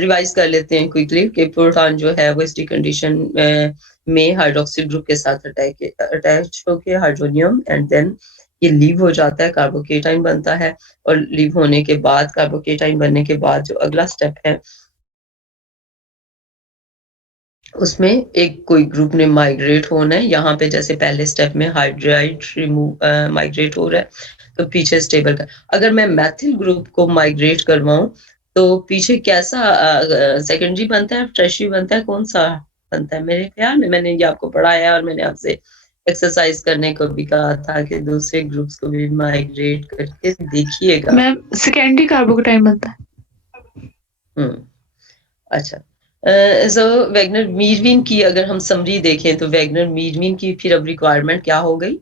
Revise कर लेते हैं क्विकली कि प्रोटॉन जो है वो स्टिक कंडीशन में हाइड्रोक्सिल ग्रुप के साथ अटैच होके हाइड्रोनियम एंड देन ये लीव हो जाता है, कार्बोकेटाइन बनता है, और लीव होने के बाद कार्बोकेटाइन बनने के बाद जो अगला स्टेप है उसमें एक कोई ग्रुप ने माइग्रेट होना है। यहाँ पे जैसे पहले स्टेप में हाइड्राइड रिमूव माइग्रेट हो रहा है, तो पीछे स्टेबल का अगर मैं मैथिल ग्रुप को माइग्रेट करवाऊं तो पीछे कैसा सेकेंडरी बनता है, टर्शियरी बनता है, कौन सा बनता है? मेरे ख्याल में मैंने ये आपको पढ़ाया है और मैंने आपसे एक्सरसाइज करने को भी कहा था कि दूसरे ग्रुप्स को भी माइग्रेट करके देखिएगा। मैम सेकेंडरी कार्बोकेटाइन बनता है। अच्छा, सो वैगनर मीरविन की अगर हम समरी देखें तो वैगनर मीरविन की फिर अब रिक्वायरमेंट क्या हो गई?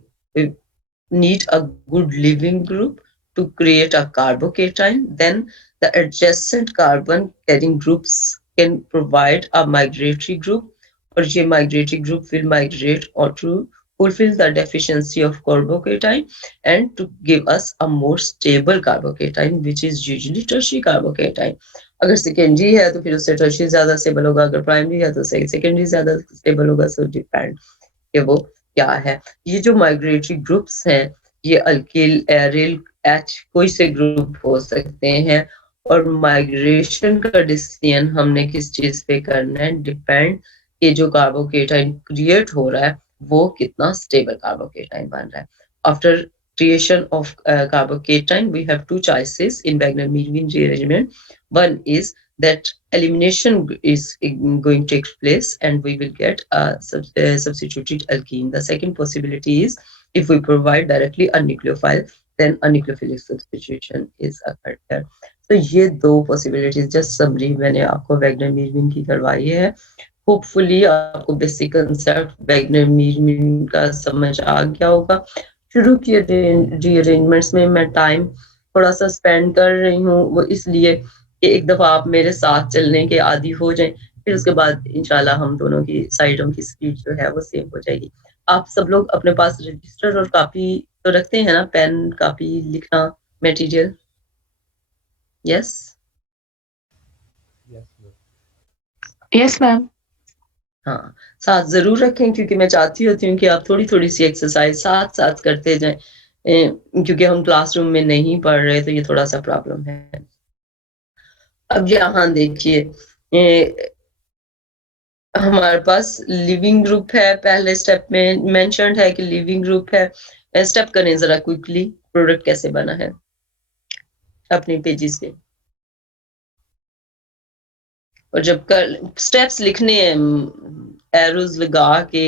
Need a good living group to create a carbocation, then the adjacent carbon carrying groups can provide a migratory group, or a migratory group will migrate or to fulfill the deficiency of carbocation and to give us a more stable carbocation, which is usually tertiary carbocation. अगर secondary है तो फिर उससे tertiary ज्यादा stable होगा, अगर primary है तो सेकेंडरी ज्यादा स्टेबल होगा। सो डिपेंड कि वो क्या है। ये जो माइग्रेटरी ग्रुप्स हैं ये अल्किल, एरिल, एच कोई से ग्रुप हो सकते हैं, और माइग्रेशन का डिसीजन हमने किस चीज पे करना है, डिपेंड कि जो कार्बोकेटाइन क्रिएट हो रहा है वो कितना स्टेबल कार्बोकेटाइन बन रहा है। After creation of carbocation, we have two choices in Wagner-Meerwin rearrangement. One is that elimination is going to take place and we will get a substituted alkene. The second possibility is if we provide directly a nucleophile, then a nucleophilic substitution is occurred there. तो ये दो possibilities just summary मैंने आपको Wagner मीरविन की करवाई है। Hopefully आपको basic concept Wagner मीरविन का समझ आ गया होगा। शुरू की रीअरेंजमेंट्स में मैं टाइम थोड़ा सा स्पेंड कर रही हूँ, वो इसलिए कि एक दफा आप मेरे साथ चलने के आदी हो जाएं, फिर उसके बाद इंशाल्लाह हम दोनों की साइडों की स्पीड जो है वो सेम हो जाएगी। आप सब लोग अपने पास रजिस्टर और कॉपी तो रखते हैं ना, पेन कॉपी लिखना मटेरियल? यस। Yes ma'am. हाँ, साथ जरूर रखें क्योंकि मैं चाहती होती हूँ कि आप थोड़ी थोड़ी सी एक्सरसाइज साथ साथ करते जाएं, क्योंकि हम क्लासरूम में नहीं पढ़ रहे तो ये थोड़ा सा प्रॉब्लम है। अब यहाँ देखिए, हमारे पास लिविंग ग्रुप है, पहले स्टेप में मेंशन्ड है कि लिविंग ग्रुप है। स्टेप करें जरा क्विकली, प्रोडक्ट कैसे बना है अपने पेजेस पे। और जब कर स्टेप्स लिखने हैं एरोज लगा के,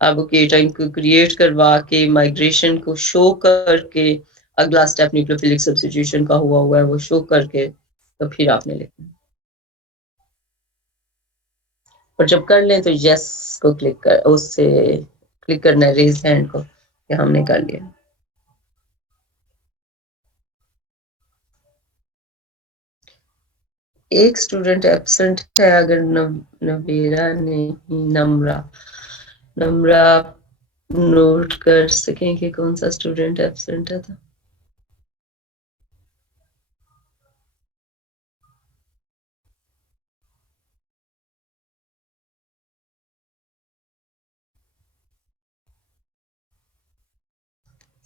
एडवोकेटाइन को क्रिएट करवा के, माइग्रेशन को शो करके, अगला स्टेप न्यूक्लियोफिलिक सब्स्टिट्यूशन का हुआ है वो शो करके, तो फिर आपने लिखना। और जब कर लें तो यस को क्लिक कर, उससे क्लिक करना है रेज हैंड को कि हमने कर लिया। एक स्टूडेंट एब्सेंट है, अगर नवेरा नहीं, नम्रा नम्रा नोट कर सकें कि कौन सा स्टूडेंट एब्सेंट है।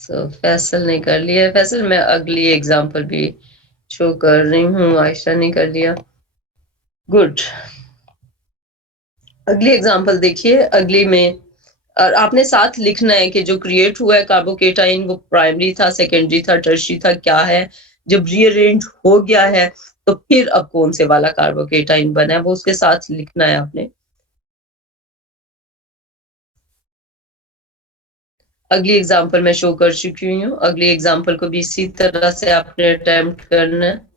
तो फैसल ने कर लिया। फैसल मैं अगली एग्जांपल भी शो कर रही हूँ, आयशा ने कर लिया। गुड। अगली एग्जांपल देखिए, अगली में और आपने साथ लिखना है कि जो क्रिएट हुआ है कार्बोकेटाइन वो प्राइमरी था, सेकेंडरी था, टर्शियरी था, क्या है। जब रीअरेंज हो गया है तो फिर अब कौन से वाला कार्बोकेटाइन बना है वो उसके साथ लिखना है आपने। अगली एग्जांपल मैं शो कर चुकी हूँ, अगली एग्जांपल को भी इसी तरह से आपने अटेम्प्ट करना है।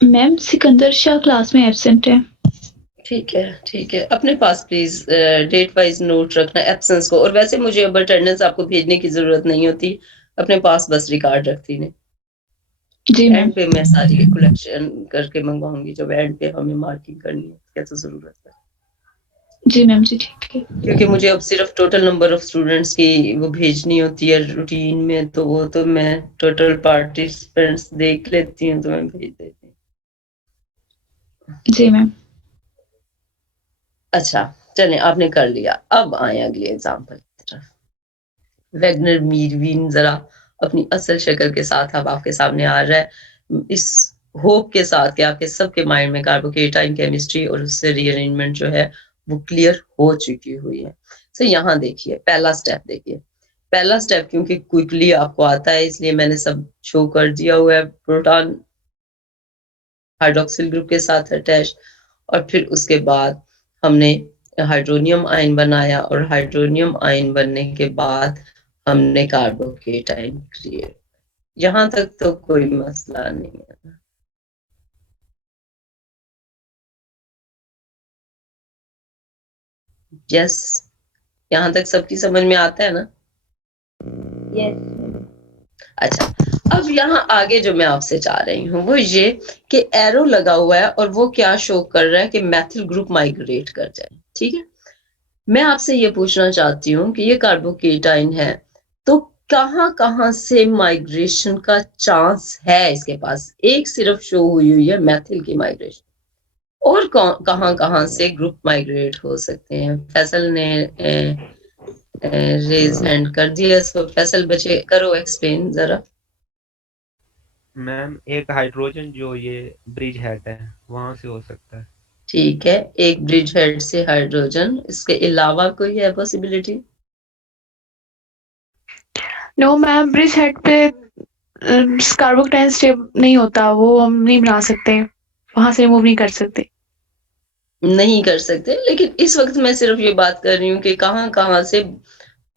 मैम सिकंदर शाह क्लास में एब्सेंट है। ठीक है। अपने पास प्लीज डेट वाइज नोट रखना एब्सेंस को, और वैसे मुझे अब अटेंडेंस आपको भेजने की जरूरत नहीं होती, अपने पास बस रिकॉर्ड रखती ने। जी मैम। एंड पे मैं सारी कलेक्शन करके मंगवाऊंगी, जब एंड पे हमें मार्किंग करनी है क्या तो जरूरत है, जी मैम जी ठीक है। क्योंकि मुझे अब सिर्फ टोटल नंबर ऑफ स्टूडेंट्स की वो भेजनी होती है रूटीन में, तो वो तो मैं टोटल पार्टिसिपेंट्स देख लेती हूँ तो मैं भेज देती हूँ। जी मैम। अच्छा चलें, आपने कर लिया, अब आए अगले एग्जाम्पल की तरफ। वैगनर मीरवीन जरा अपनी असल शक्ल के साथ अब आपके सामने आ रहा है, इस होप के साथ कि आपके सबके माइंड में कार्बोकेटाइन केमिस्ट्री और उससे रीअरेंजमेंट जो है वो क्लियर हो चुकी हुई है। तो यहाँ देखिए पहला स्टेप, देखिए पहला स्टेप क्योंकि क्विकली आपको आता है इसलिए मैंने सब शो कर दिया हुआ है। प्रोटॉन हाइड्रोक्सिल ग्रुप के साथ अटैच, और फिर उसके बाद हमने हाइड्रोनियम आयन बनाया, और हाइड्रोनियम आयन बनने के बाद हमने कार्बोकेटाइन क्रिएट। यहाँ तक तो कोई मसला नहीं है। यस, यहाँ तक सबकी समझ में आता है ना? यस। अच्छा, अब यहाँ आगे जो मैं आपसे चाह रही हूँ वो ये कि एरो लगा हुआ है और वो क्या शो कर रहा है कि मैथिल ग्रुप माइग्रेट कर जाए। ठीक है, मैं आपसे ये पूछना चाहती हूँ कि ये कार्बोकेटाइन है तो कहाँ कहाँ से माइग्रेशन का चांस है इसके पास? एक सिर्फ शो हुई है मैथिल की माइग्रेशन, और कहाँ कहाँ से ग्रुप माइग्रेट हो सकते हैं? फैसल ने रेज हैंड कर दिया, सो फैसल बचे करो एक्सप्लेन जरा। मैम एक हाइड्रोजन जो ये ब्रिज हेड है वहां से हो सकता है। ठीक है, एक ब्रिज हेड से हाइड्रोजन, इसके अलावा कोई है possibility? No ma'am, bridgehead पे कार्बोकेटाइन स्टेप नहीं होता, वो हम नहीं बना सकते, वहां से रिमूव नहीं कर सकते। नहीं कर सकते, लेकिन इस वक्त मैं सिर्फ ये बात कर रही हूँ कि कहाँ कहाँ से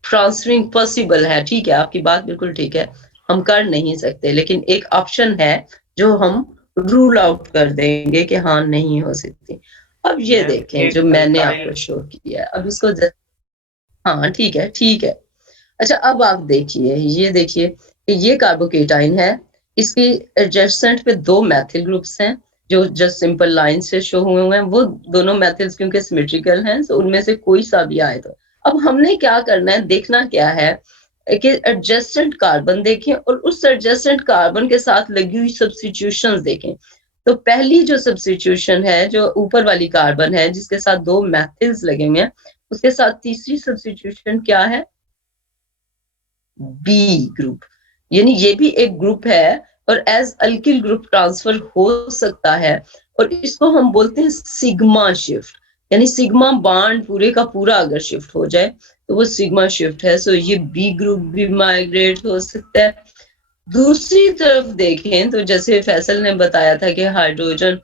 ट्रांसफरिंग पॉसिबल है। ठीक है, आपकी बात बिल्कुल ठीक है, हम कर नहीं सकते, लेकिन एक ऑप्शन है जो हम रूल आउट कर देंगे कि हाँ नहीं हो सकती। अब ये मैम देखें एक जो मैंने अल्काइल आपको शो किया है, अब इसको हाँ ठीक है। अच्छा अब आप देखिए, ये देखिए कि ये कार्बोकेटाइन है, इसकी एडजेसेंट पे दो मैथिल ग्रुप्स हैं जो जस्ट सिंपल लाइन से शो हुए हैं। वो दोनों मैथिल्स क्योंकि सिमेट्रिकल हैं तो उनमें से कोई सा भी आए तो अब हमने क्या करना है, देखना क्या है कि एडजेसेंट कार्बन देखें और उस एडजेसेंट कार्बन के साथ लगी हुई सब्स्टिट्यूशंस देखें। तो पहली जो सब्स्टिट्यूशन है जो ऊपर वाली कार्बन है जिसके साथ दो मैथिल्स लगे हुए हैं, उसके साथ तीसरी सब्स्टिट्यूशन क्या है? बी ग्रुप, यानी ये भी एक ग्रुप है और एज अल्किल ग्रुप ट्रांसफर हो सकता है, और इसको हम बोलते हैं सिग्मा शिफ्ट, यानी सिग्मा बॉन्ड पूरे का पूरा अगर शिफ्ट हो जाए तो वो सिग्मा शिफ्ट है। सो ये बी ग्रुप भी माइग्रेट हो सकता है। दूसरी तरफ देखें तो जैसे फैसल ने बताया था कि हाइड्रोजन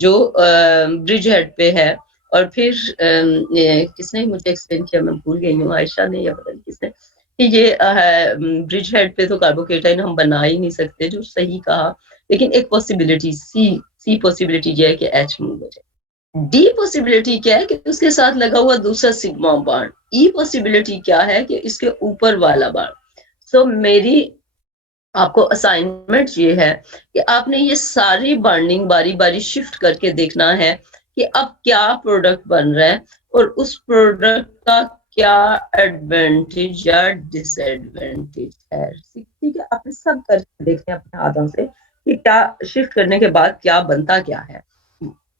जो ब्रिज हेड पे है, और फिर किसने मुझे एक्सप्लेन किया, मैं भूल गई हूँ, आयशा ने या पता नहीं किसने, कि ये ब्रिज हेड पे तो कार्बोकेटाइन हम बना ही नहीं सकते, जो सही कहा। लेकिन एक पॉसिबिलिटी सी पॉसिबिलिटी ये है कि एच मूव हो जाए। डी पॉसिबिलिटी क्या है कि उसके साथ लगा हुआ दूसरा सिग्मा बॉन्ड। ई पॉसिबिलिटी क्या है कि इसके ऊपर वाला बॉन्ड। सो मेरी आपको असाइनमेंट ये है कि आपने ये सारी बॉन्डिंग बारी बारी शिफ्ट करके देखना है कि अब क्या प्रोडक्ट बन रहा है और उस प्रोडक्ट का क्या एडवांटेज या डिसएडवांटेज है। ठीक है, आपने सब करके देखें अपने हाथों से कि क्या शिफ्ट करने के बाद क्या बनता क्या है।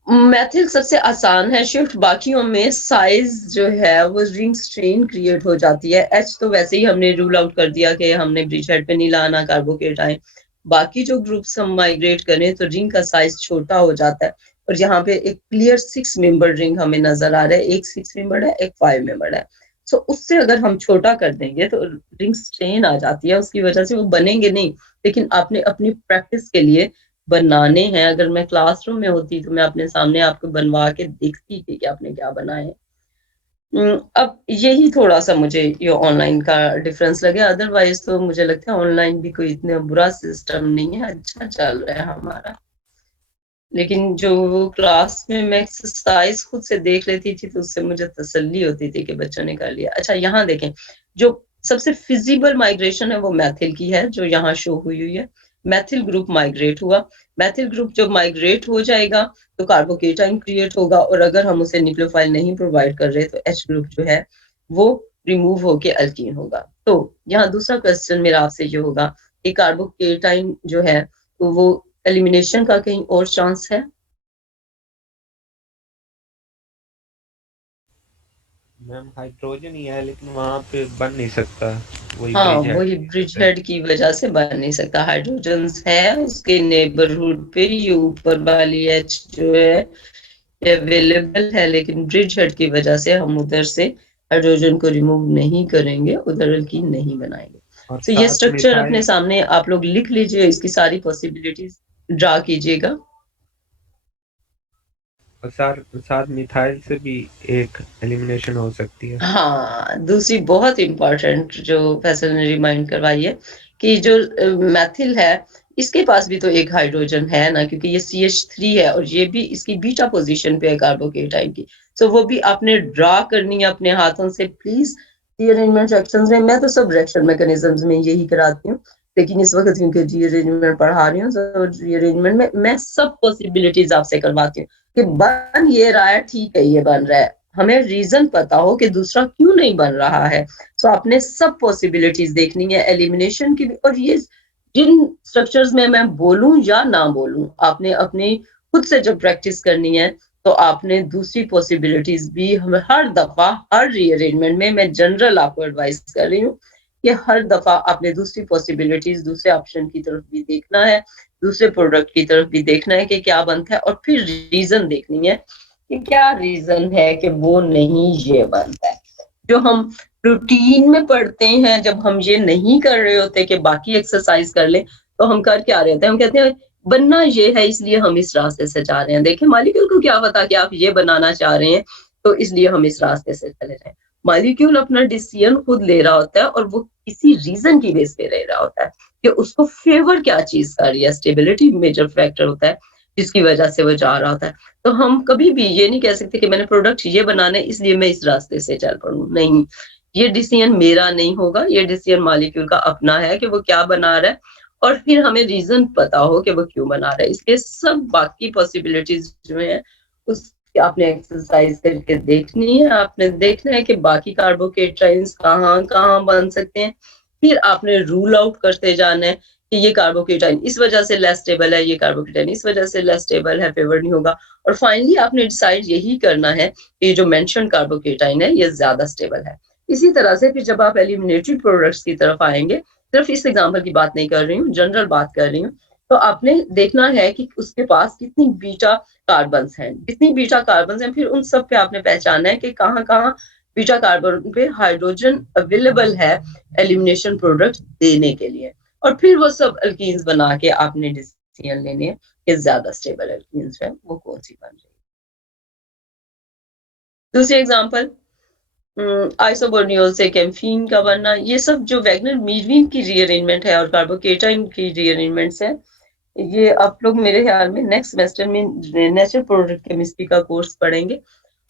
मेथिल सबसे आसान है शिफ्ट, बाकियों में साइज जो है वो रिंग स्ट्रेन क्रिएट हो जाती है। एच तो वैसे ही हमने रूल आउट कर दिया कि हमने ब्रिज हेड पे नहीं लाना कार्बोकेटाइन। बाकी जो ग्रुप्स हम माइग्रेट करें तो रिंग का साइज छोटा हो जाता है, और यहाँ पे एक क्लियर 6 मेंबर रिंग हमें नजर आ रहा है, एक 6 मेंबर है, एक 5 मेंबर है। सो उससे अगर हम छोटा कर देंगे तो रिंग स्ट्रेन आ जाती है, उसकी वजह से वो बनेंगे नहीं। लेकिन आपने अपनी प्रैक्टिस के लिए बनाने हैं, अगर मैं क्लासरूम में होती तो मैं अपने सामने आपको बनवा के देखती थी कि आपने क्या बनाए। अब यही थोड़ा सा मुझे ये ऑनलाइन का डिफरेंस लगे, अदरवाइज तो मुझे लगता है ऑनलाइन भी कोई इतना बुरा सिस्टम नहीं है, अच्छा चल रहा है हमारा। लेकिन जो क्लास में मैं एक्सरसाइज खुद से देख लेती थी तो उससे मुझे तसल्ली होती थी कि बच्चों ने कर लिया। अच्छा यहाँ देखें, जो सबसे फिजिबल माइग्रेशन है वो मैथिल की है, जो यहाँ शो हुई है। मैथिल ग्रुप माइग्रेट हुआ। मैथिल ग्रुप जब माइग्रेट हो जाएगा तो कार्बोकेटाइन क्रिएट होगा, और अगर हम उसे न्यूक्लियोफाइल नहीं प्रोवाइड कर रहे तो H ग्रुप जो है वो रिमूव होके अल्कीन होगा। तो यहाँ दूसरा क्वेश्चन मेरा आपसे ये होगा कि कार्बोकेटाइन जो है तो वो एलिमिनेशन का कहीं और चांस है? मैम हाइड्रोजन ही है, लेकिन वहाँ पे बन नहीं सकता, वही हाँ, ब्रिज हेड वही की वजह ब्रिज से। हेड की वजह से बन नहीं सकता। हाइड्रोजन है उसके नेबरहुड पे, ये ऊपर वाली H जो है अवेलेबल है, लेकिन ब्रिज हेड की वजह से हम उधर से हाइड्रोजन को रिमूव नहीं करेंगे, उधर की नहीं बनाएंगे। और तो ये साथ स्ट्रक्चर अपने मिथाइल सामने आप लोग लिख लीजिए, इसकी सारी पॉसिबिलिटीज ड्रा कीजिएगा। और साथ मिथाइल से भी एक एलिमिनेशन हो सकती है। हाँ, दूसरी बहुत इंपॉर्टेंट जो फैसल ने रिमाइंड करवाई है कि जो मैथिल है इसके पास भी तो एक हाइड्रोजन है ना, क्योंकि ये CH3 है और ये भी इसकी बीटा पोजीशन पे है कार्बोकेटाइन की। सो वो भी आपने ड्रा करनी है अपने हाथों से प्लीज। रीअरेंजमेंट रिएक्शंस में मैं तो सब रिएक्शन मैकेनिज्म्स में यही कराती हूँ, लेकिन इस वक्त क्योंकि रीअरेंजमेंट पढ़ा रही हूँ तो रीअरेंजमेंट में मैं सब पॉसिबिलिटीज आपसे करवाती हूँ कि बन ये रहा है, ठीक है ये बन रहा है, हमें रीजन पता हो कि दूसरा क्यों नहीं बन रहा है। तो आपने सब पॉसिबिलिटीज देखनी है एलिमिनेशन की भी, और ये जिन स्ट्रक्चर्स में मैं बोलूं या ना बोलूं आपने अपनी खुद से जब प्रैक्टिस करनी है तो आपने दूसरी पॉसिबिलिटीज भी हमें हर दफा हर रीअरेंजमेंट में, मैं जनरल आपको एडवाइस कर रही हूँ कि हर दफा आपने दूसरी पॉसिबिलिटीज दूसरे ऑप्शन की तरफ भी देखना है, दूसरे प्रोडक्ट की तरफ भी देखना है कि क्या बनता है, और फिर रीजन देखनी है कि क्या रीजन है कि वो नहीं ये बनता है। जो हम रूटीन में पढ़ते हैं जब हम ये नहीं कर रहे होते कि बाकी एक्सरसाइज कर लें, तो हम कर क्या रहे होते हैं, हम कहते हैं बनना ये है इसलिए हम इस रास्ते से जा रहे हैं। देखिए मॉलिक्यूल को क्या पता कि आप ये बनाना चाह रहे हैं तो इसलिए हम इस रास्ते से चले जाएं। मॉलिक्यूल अपना डिसीजन खुद ले रहा होता है और वो किसी रीजन की बेस पे ले रहा होता है कि उसको फेवर क्या चीज कर रही है। स्टेबिलिटी मेजर फैक्टर होता है जिसकी वजह से वो जा रहा होता है। तो हम कभी भी ये नहीं कह सकते कि मैंने प्रोडक्ट ये बनाना है इसलिए मैं इस रास्ते से चल पड़ूं, नहीं। ये डिसीजन मेरा नहीं होगा, ये डिसीजन मॉलिक्यूल का अपना है कि वो क्या बना रहा है, और फिर हमें रीजन पता हो कि वो क्यों बना रहा है। इसके सब बाकी पॉसिबिलिटीज जो है उसकी आपने एक्सरसाइज करके देखनी है। आपने देखना है कि बाकी कार्बोकेटाइंस कहाँ कहाँ बन सकते हैं, फिर आपने रूल आउट करते जाना है कि ये कार्बोकेटाइन इस वजह से लेस स्टेबल है, ये कार्बोकेटाइन इस वजह से लेस स्टेबल है, फेवर नहीं होगा। और फाइनली आपने डिसाइड यही करना है कि जो मेंशन कार्बोकेटाइन है ये ज्यादा स्टेबल है। इसी तरह से फिर जब आप एलिमिनेटरी प्रोडक्ट्स की तरफ आएंगे, सिर्फ इस एग्जाम्पल की बात नहीं कर रही हूँ, जनरल बात कर रही हूँ, तो आपने देखना है कि उसके पास कितनी बीटा कार्बन हैं, जितनी बीटा कार्बन हैं फिर उन सब पे आपने पहचाना है कि कहाँ कहाँ बीटा कार्बन पे हाइड्रोजन अवेलेबल है एलिमिनेशन प्रोडक्ट देने के लिए, और फिर वो सब अल्कीन्स बना के आपने डिसीजन लेने हैं कि ज्यादा स्टेबल अल्कीन्स है वो कौन सी बन रही है। दूसरी एग्जांपल, आइसोबोर्नियोल से कैम्फीन का बनना, ये सब जो वैगनर मीरविन की रीअरेंजमेंट है और कार्बोकेटाइन की रीअरेंजमेंट्स है, ये आप लोग मेरे ख्याल में नेक्स्ट सेमेस्टर में नेचुरल प्रोडक्ट केमिस्ट्री का कोर्स पढ़ेंगे।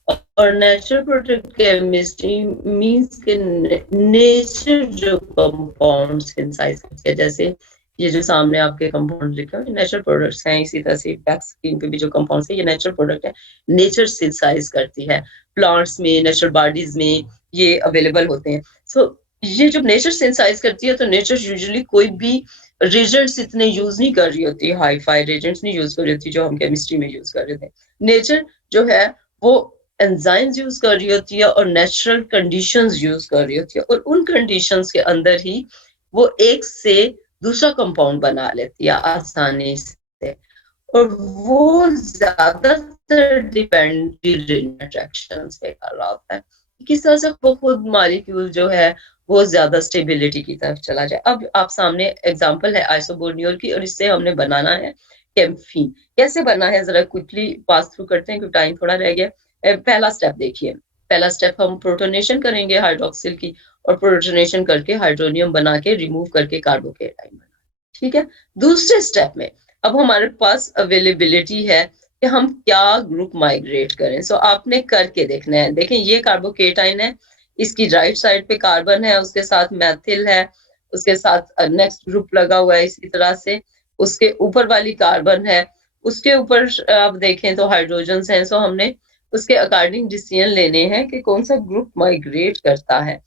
और नेचुरल प्रोडक्ट केमिस्ट्री मींस के नेचर जो कंपाउंड सिंथेसाइज करती है, जैसे ये जो सामने आपके कंपाउंड लिखा है नेचुरल प्रोडक्ट्स हैं, इसी तरह से बैक स्क्रीन पे भी जो कंपाउंड्स है ये नेचुरल प्रोडक्ट है, नेचर सिंथेसाइज करती है। प्लांट्स में, नेचुरल बॉडीज में ये अवेलेबल होते हैं। सो ये जब नेचर सिंथेसाइज करती है तो नेचर यूजुअली कोई भी रिजेंट्स इतने यूज नहीं कर रही होती, हाई फाई रिजेंट्स नहीं यूज कर रही होती जो हम केमिस्ट्री में यूज कर रहे थे। नेचर जो है वो एंजाइम्स यूज कर रही होती है और नेचुरल कंडीशंस यूज कर रही होती है, और उन कंडीशंस के अंदर ही वो एक से दूसरा कंपाउंड बना लेती है आसानी से, और वो ज्यादातर डिपेंड अट्रैक्शंस पे कर रहा होता है। किस तरह से वो खुद मॉलिक्यूल जो है वो ज्यादा स्टेबिलिटी की तरफ चला जाए। अब आप सामने एग्जांपल है आइसोबोर्नियोल की, और इससे हमने बनाना है कैम्फीन। कैसे बना है जरा क्विकली पास थ्रू करते हैं क्योंकि टाइम थोड़ा रह गया। पहला स्टेप देखिए, पहला स्टेप हम प्रोटोनेशन करेंगे हाइड्रोक्सिल की, और प्रोटोनेशन करके हाइड्रोनियम बना के रिमूव करके कार्बोकेटाइन बना, ठीक है। दूसरे स्टेप में अब हमारे पास अवेलेबिलिटी है कि हम क्या ग्रुप माइग्रेट करें। सो आपने करके देखना है। देखें ये कार्बोकेटाइन है, इसकी राइट साइड पे कार्बन है, उसके साथ मैथिल है, उसके साथ नेक्स्ट ग्रुप लगा हुआ है इसी तरह से, उसके ऊपर वाली कार्बन है, उसके ऊपर आप देखें तो हाइड्रोजन है। सो हमने उसके अकॉर्डिंग डिसीजन लेने हैं कि कौन सा ग्रुप माइग्रेट करता है।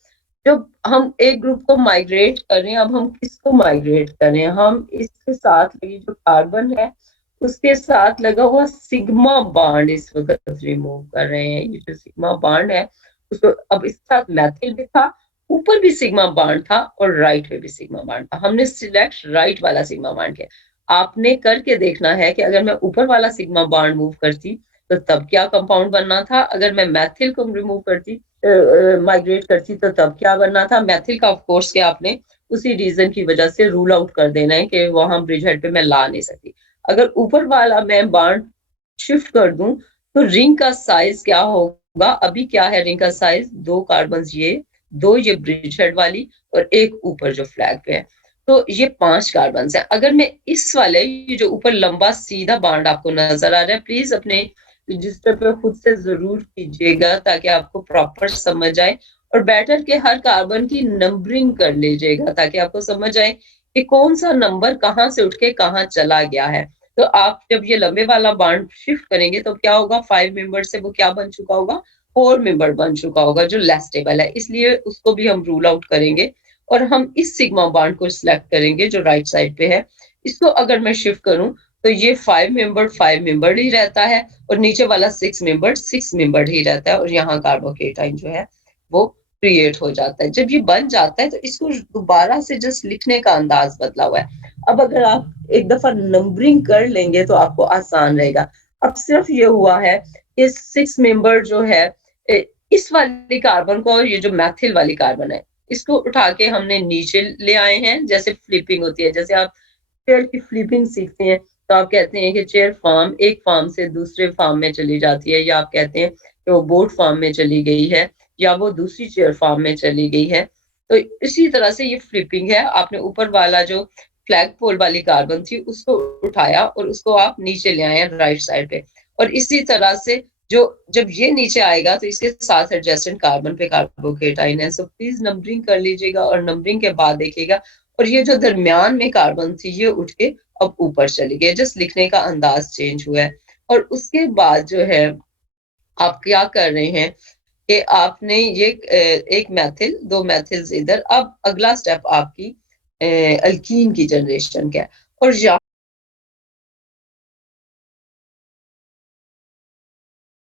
जब हम एक ग्रुप को माइग्रेट करें, अब हम किसको माइग्रेट करें, हम इसके साथ लगी जो कार्बन है उसके साथ लगा हुआ सिग्मा बॉन्ड इस वक्त रिमूव कर रहे हैं। ये जो सिग्मा बॉन्ड है उसको, अब इसके साथ मैथिल भी था, ऊपर भी सिग्मा बॉन्ड था और राइट में भी सिग्मा बॉन्ड था। हमने सिलेक्ट राइट वाला सिग्मा बॉन्ड किया। आपने करके देखना है कि अगर मैं ऊपर वाला सिग्मा बॉन्ड मूव करती तो तब क्या कंपाउंड बनना था, अगर मैं मैथिल को रिमूव करती माइग्रेट करती तो तब क्या बनना था। मैथिल का ऑफ कोर्स के आपने उसी रीजन की वजह से रूल आउट कर देना है कि वहां ब्रिज हेड पे मैं ला नहीं सकती। अगर ऊपर वाला मैं बॉन्ड शिफ्ट कर दूं तो रिंग का साइज क्या होगा, अभी क्या है रिंग का साइज, 2 कार्बन ये, 2 ये ब्रिज हेड वाली और एक ऊपर जो फ्लैग पे है, तो ये 5 कार्बन है। अगर मैं इस वाले ये जो ऊपर लंबा सीधा बॉन्ड आपको नजर आ रहा है, प्लीज अपने रजिस्टर पे खुद से जरूर कीजिएगा ताकि आपको प्रॉपर समझ आए, और बेटर के हर कार्बन की नंबरिंग कर लीजिएगा ताकि आपको समझ आए कि कौन सा नंबर कहाँ से उठ के कहाँ चला गया है। तो आप जब ये लंबे वाला बॉन्ड शिफ्ट करेंगे तो क्या होगा, 5 मेंबर से वो क्या बन चुका होगा, 4 मेंबर बन चुका होगा जो लेस स्टेबल है, इसलिए उसको भी हम रूल आउट करेंगे। और हम इस सिग्मा बॉन्ड को सिलेक्ट करेंगे जो राइट साइड पे है। इसको अगर मैं शिफ्ट करूं तो ये 5 मेंबर ही रहता है और नीचे वाला 6 मेंबर ही रहता है, और यहाँ कार्बोकेटाइन जो है वो क्रिएट हो जाता है। जब ये बन जाता है तो इसको दोबारा से जस्ट लिखने का अंदाज बदला हुआ है। अब अगर आप एक दफा नंबरिंग कर लेंगे तो आपको आसान रहेगा। अब सिर्फ ये हुआ है कि 6 मेंबर जो है इस वाली कार्बन को, ये जो मैथिल वाली कार्बन है इसको उठा के हमने नीचे ले आए हैं, जैसे फ्लिपिंग होती है, जैसे आप चेयर की फ्लिपिंग सीखते हैं तो आप कहते हैं कि चेयर फार्म एक फार्म से दूसरे फार्म में चली जाती है, या आप कहते हैं कि वो बोर्ड फार्म में चली गई है, या वो दूसरी चेयर फार्म में चली गई है। तो इसी तरह से ये फ्लिपिंग है। आपने ऊपर वाला जो फ्लैग पोल वाली कार्बन थी उसको उठाया और उसको आप नीचे ले आए राइट साइड पे, और इसी तरह से जो जब ये नीचे आएगा तो इसके साथ एडजेसेंट कार्बन पे कार्बोकेटाइन है। सो प्लीज नंबरिंग कर लीजिएगा और नंबरिंग के बाद देखिएगा, और ये जो दरमियान में कार्बन थी ये उठ के अब ऊपर चली गई, जस्ट लिखने का अंदाज चेंज हुआ है। और उसके बाद जो है आप क्या कर रहे हैं कि आपने ये एक मैथिल, 2 मैथिल्स इधर, अब अगला स्टेप आपकी अल्कीन की जनरेशन का है। और